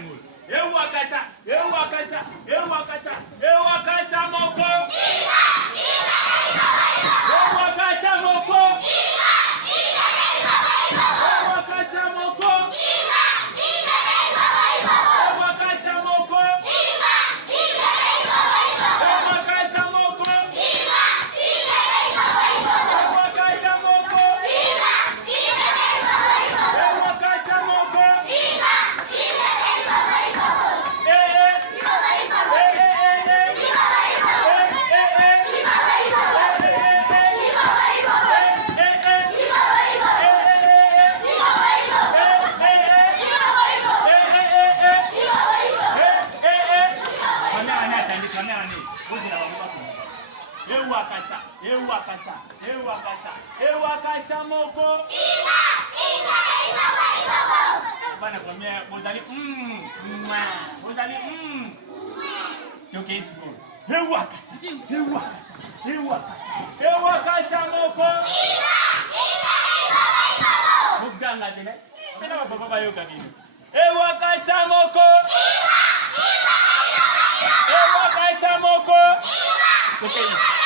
ngol. Ewakasa moko. Ewakasa moko. Ewakasa moko. Ewakasa moko. Ewakasa moko. Ewakasa moko. Bana kwambia bozali bozali yoke isipo. Ewakasa moko. Muganga tena. Bana baba bayo kabino. Ewakasa moko. Ewakasa moko. Okay.